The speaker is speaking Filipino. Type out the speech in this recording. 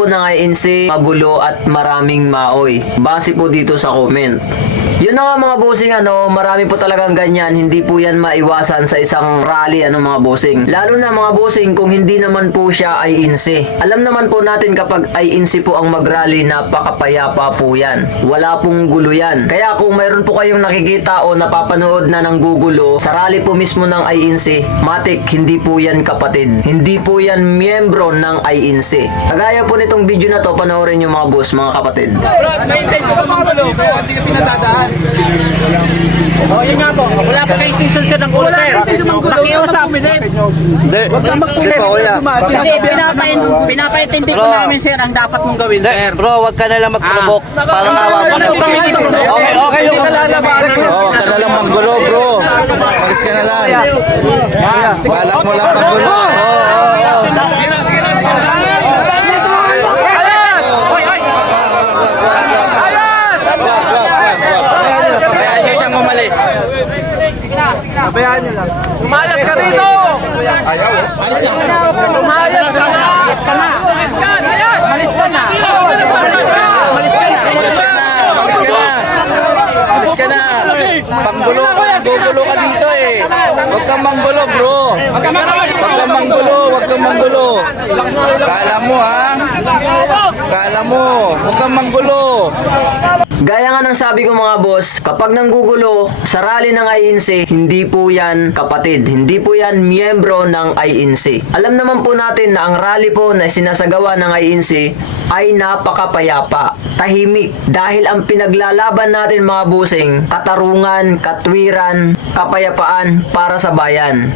po ng INC, magulo at maraming maoy. Base po dito sa comment. Yun na nga mga bossing, marami po talagang ganyan. Hindi po yan maiwasan sa isang rally, mga bossing. Lalo na mga bossing kung hindi naman po siya INC. Alam naman po natin kapag INC po ang mag-rally, napakapayapa po yan. Wala pong gulo yan. Kaya kung mayroon po kayong nakikita o napapanood na ng gugulo sa rally po mismo ng INC, matik, hindi po yan kapatid. Hindi po yan miyembro ng INC. Kagaya po nitong video na to, panoorin nyo mga boss, mga kapatid. May intention ka mga gulo, kaya hindi ka pinatadaan. Yun nga po. Wala pa kayo station siya ng gulo, sir. Nakiusap. Hindi. Huwag kang mag-ulit. Kasi pinapaintindi ko Bro. namin, sir, ang dapat mong gawin, sir. Bro, wag ka na lang mag-provoke. Parang awa mo na. Okay yung kalalabanan. Wag ka na lang manggulo, bro. Malis ka na lang. Balak mo lang manggulo. Bayaan nyo siyang umalis. Bayaan nyo lang. Umayas ka dito! Ayaw. Umayas ka na. Umayas ka na. Umayas ka na. Umayas ka na. Umayas ka na. Malis ka na. Panggulo ka dito eh. Wag kang manggulo, bro. Wag kang manggulo. Kala mo ha? Kala mo. Wag kang manggulo. Gaya nga ng sabi ko mga boss, kapag nanggugulo sa rally ng INC, hindi po yan kapatid, hindi po yan miyembro ng INC. Alam naman po natin na ang rally po na sinasagawa ng INC ay napakapayapa, tahimik, dahil ang pinaglalaban natin mga bossing, katarungan, katwiran, kapayapaan para sa bayan.